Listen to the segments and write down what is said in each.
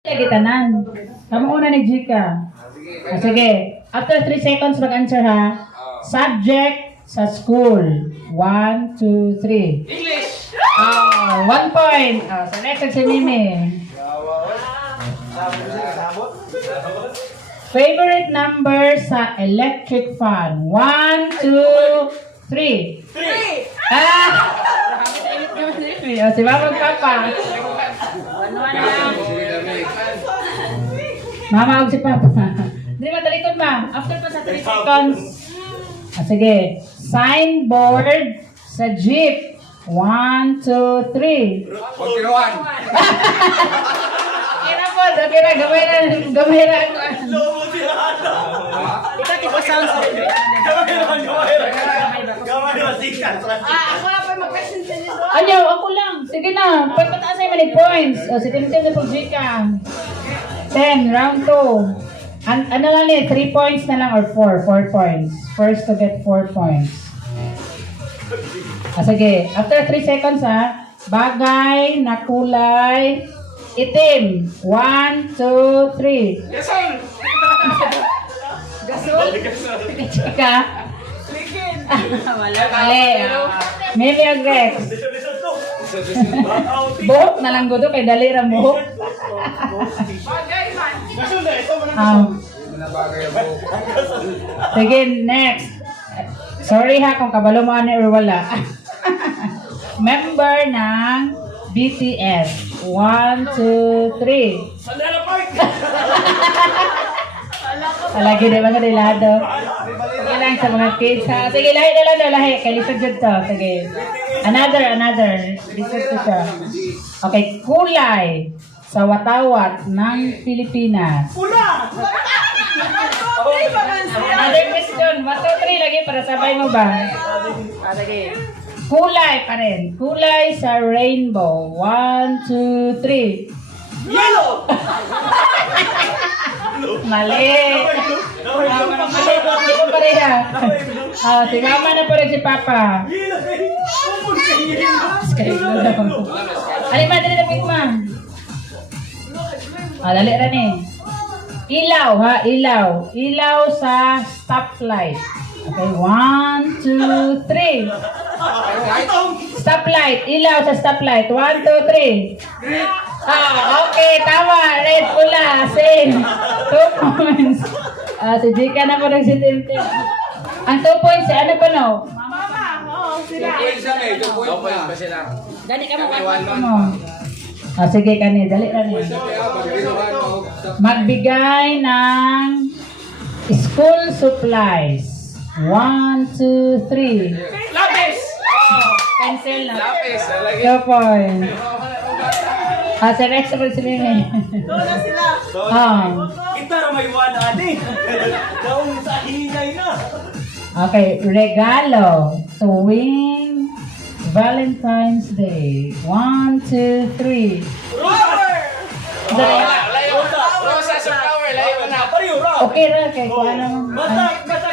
Lagi tanan. Kamu una ni Jika. Sige. After 3 seconds mag-answer ha. Subject sa school. 1, 2, 3. English! 1 point. So next si Mimi. Favorite number sa electric fan. 1, 2, 3. 3! Si Mama Papa. Mama og si Papa. Hindi matalikod ma. After pa sa 3 seconds. Sige. Signboard sa jeep. 1, 2, 3. Pagkiruan! Okay na. Gamay na. Ikaw tipo sounds. Ako na pa mag-question sa inyo. Ayaw, ako lang. Sige na. Pagpataas ay many points. Si Tim-Tim na pag-jika. 10, round 2. Ano lang eh, 3 points na lang or 4? 4 points. First to get 4 points. Sige. After 3 seconds ha. Bagay na kulay itim. 1, 2, 3. Yes, sir! Chika. Wala. Mali. Mimi og Rex. Buhok na lang gudo kay dali ra buhok. Sige, next. Sorry ha kung kabalo mo ani or wala. Member ng BTS. 1, 2, 3. Sandala Park! Lagi na mga nilado. Sige lang sa mga kids ha. Sige, lahi na lang lahi. Kay lisod dyan to. Sige. Another. Lisod ko siya. Okay, kulay sa watawat ng Pilipinas. Pula! Another question. 1, 2, 3 lagi para sabay mo ba? Sige. Kulay pa rin. Kulay sa rainbow. 1, 2, 3. Yellow! Mali. Mali ko pareha. Si mama na pa rin si papa. Alima, dali na pick ma. Dali rin eh. Ilaw ha, ilaw. Ilaw sa stoplight. Okay, 1, 2, 3. Stoplight, ilaw sa stoplight. 1, 2, 3. Okay, tama. Red, pula, same. 2 points. Si Jika na po nagsitimtim. Ang 2 points, ano pa no? Dali ka mo. Sige, kani. Dali ka ni. Magbigay ng school supplies. 1, 2, 3. Lapis! Pencil na. Lapis! 2 points. Si Rex na si Mimi. Doon na sila. Kita na may wala ate! Daong sa hinay na! Okay, regalo tuwing Valentine's Day. 1, 2, 3. Flower! Dali. Rosa sa flower! Layo na! Pariura! Okay ra kay ko ano.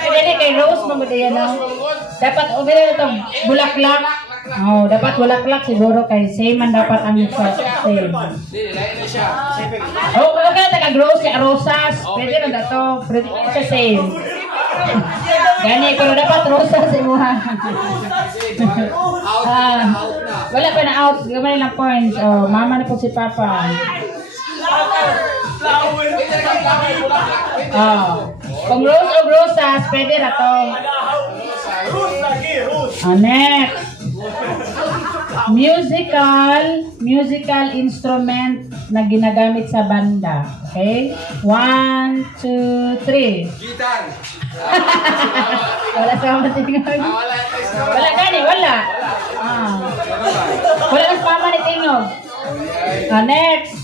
Dili kay Rose mo diyan no. Dapat okay ito bulaklak. Dapat bulaklak siguro kay same man dapat ang same. Layo na siya. Okay taga rose kay rosas. Pwede na dato. Pwede siya same. Gani pero dapat rosas sa imuha. Wala pa na out. Gamay lang points. Mama na po si Papa. Kung rose o rosas, pwede na to. Next. Musical instrument na ginagamit sa banda. Okay? 1, 2, 3. Gitar! Wala sa mga tingog. Wala gani, wala. Wala na sa mama ni tingog. Next.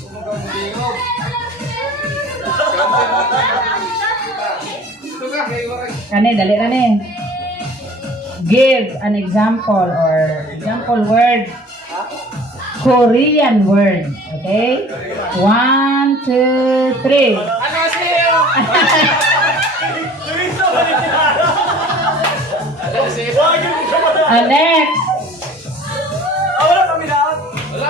Kani, dali na ni. Give an example or example word. Korean word. Okay? 1, 2, 3. Ano siyo? Next. Wala kami lahat! Wala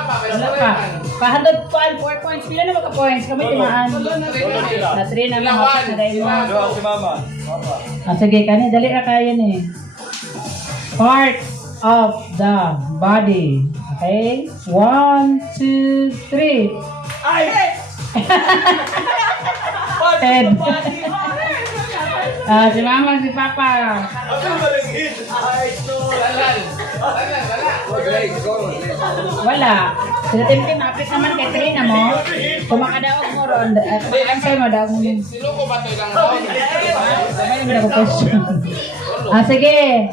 pa. Pahandod ko 4 points. Pila na mga points? Kami timaan. Na 3 na lang. Hapos na dahil mo. Si Mama. Sige, kani. Dali na kaya ni. Parts of the body. Okay? 1, 2, 3. Ay! Head. Si Mama, si Papa. Ako malagin. Ay, no. Wala. Sila Tim, apit naman kay Trina mo. Kumakadaog mo ron. Answer mo daw. Sino ko ba ito lang daw? Sabay naman ako question. Sige.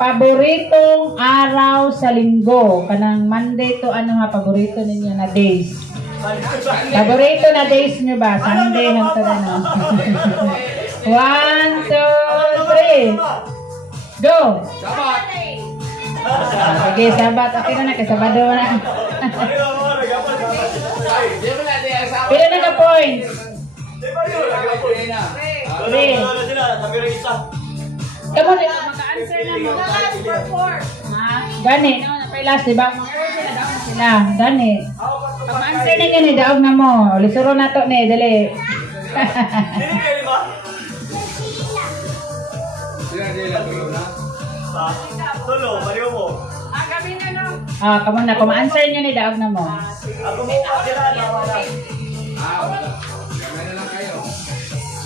Paboritong araw sa linggo. Kanang Monday to ano nga paborito ninyo na days? Paborito na days nyo ba? Sunday hangtod ano? 1, 2, 3. Go! Sabat! Sige, sabat. Okay na kay Sabado na. Ay, di mo na di ang sabat. Pila na ka points? Three. Sila, sabi rin isa. Kamu na maka-answer na mo. Gani, no, napay last, diba? Mga na sila. Gani. Pag ma-answer na yun, daog na mo. Lisuro na to, ne, dali. Dili kayo, di ba? Tulo, baliw mo. Kamu na, kung ma-answer nyo, ne, daog na mo. Ako mo pa sila, nawala. Gamay na lang kayo.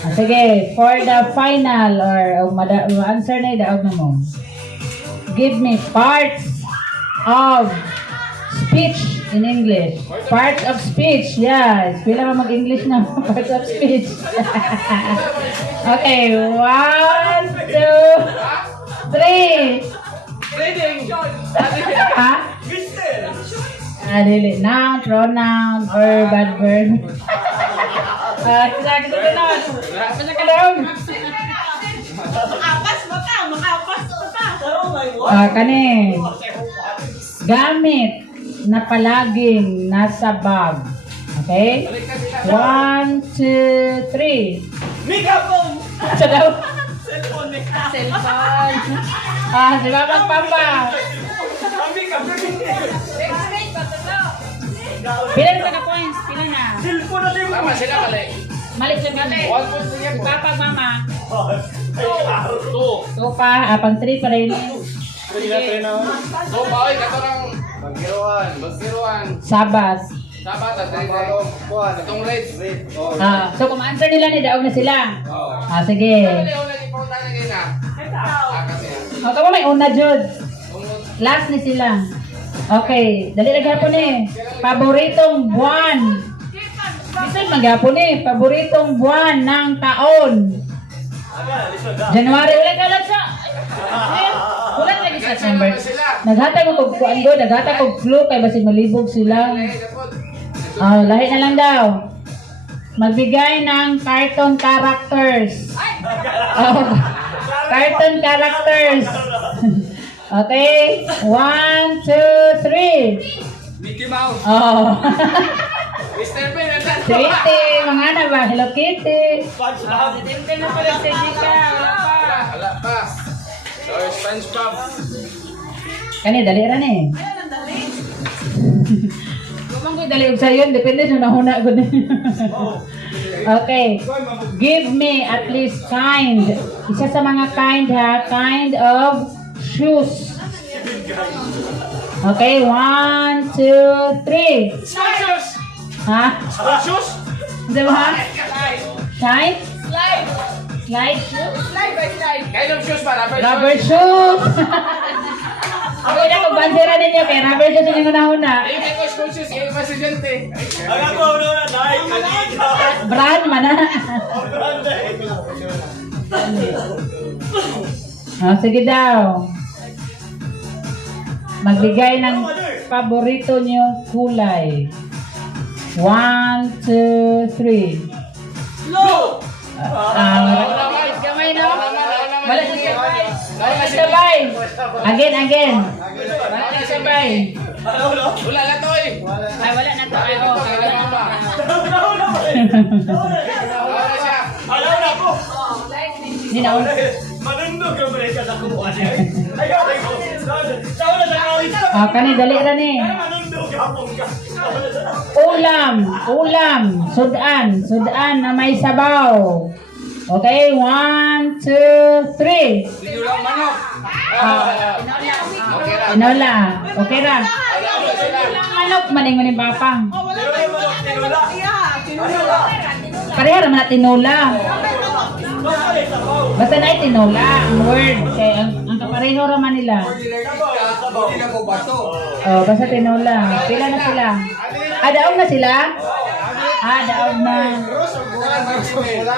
Sige, for the final, or ma-answer na, daog na mo. Give me parts of speech in English. Parts of speech, yes. Pila ka mag-English na. Parts of speech. Okay, 1, 2, 3. Reading! Ha? Dili. Noun, pronoun, verb, adverb. Kita na. Pasa ka daw. Makapas ba ka? Makapas ba ka? Kani. Gamit na palaging nasa bag. Okay? 1, 2, 3. Megapon! Sa daw. Cellphone ni Cellphone. Si Mama Papa. Ang megapon ni Pila na ka points? Pila na? Cellphone na din mo. Tama sila mali. Mali siya kami. 1 point na yan. Papa, Mama. Ay, klaro. 2. 2 pa. Pang 3 pa rin. Sige na. 2 ba? Oy, kato lang. Magkiruan. Sabat. Sabat at rin. Itong red. So kung ma-answer nila ni daog na sila. Oo. Sige. Ano yung ulit ipunta na ngayon ah? Kasi yan. Kamu may una jud. Unod. Last ni sila. Okay, dali na gyapon eh. Paboritong buwan. Bisan magyapon eh. Paboritong buwan ng taon. Aga, lisod na. January ulit sa. Ulit lagi sa December. Naghatag ko kuan go, naghatag ko flu kay basig malibog sila. Ay, kapot. Lahi na lang daw. Magbigay ng cartoon characters. Cartoon characters. Okay? 1, 2, 3. Mickey Mouse. Mr. Bean, ang tanto. Sweetie, mga na ba? Hello Kitty. SpongeBob. Tintin na pala si Jika. Wala pa. So, SpongeBob. Kani, dali rin eh. Kumang ko'y dali sa yun. Depende sa nahuna ko din. Okay. Give me at least kind. Isa sa mga kind ha. Kind of shoes. Okay, 1, 2, 3. Shoes! Ha? Shoes? Di ba? Shine? Slide. Slide shoes? Slide by slide. Kind of shoes ba? Rubber shoes! Ako na kung bansira ninyo, kaya rubber shoes yung una-una. Hindi ko school shoes, yung presidente. Ang ako na dahil kanina. Brand man na. Ang grande. Sige daw. Magbigay ng paborito nyo kulay. 1, 2, 3. Low. Gamay no? Wala na sabay. Wala na sabay. Again. Wala na sabay. Wala na to eh. Ay, wala na to. Ay, oh. Wala siya. Alaw na ko. Hindi na ulit. Manundog yung break sa kuha niya. Ayaw ko. Sa una sa kalis. Kani, dali rin eh. Manundog yapong ka. Ulam. Sudan na may sabaw. Okay, 1, 2, 3. Tinulang manok. Okay ra. Tinola. Okay ra. Manok, maning papang. Oh, wala tayo manok. Tinula. Yeah, tinula. Pareha naman na tinola. Basta na tinola ang word. Kaya ang kapareho raman nila. Hindi na ko bato. Oh, basta tinola. Pila na sila? Daog na sila? Daog na. Wala.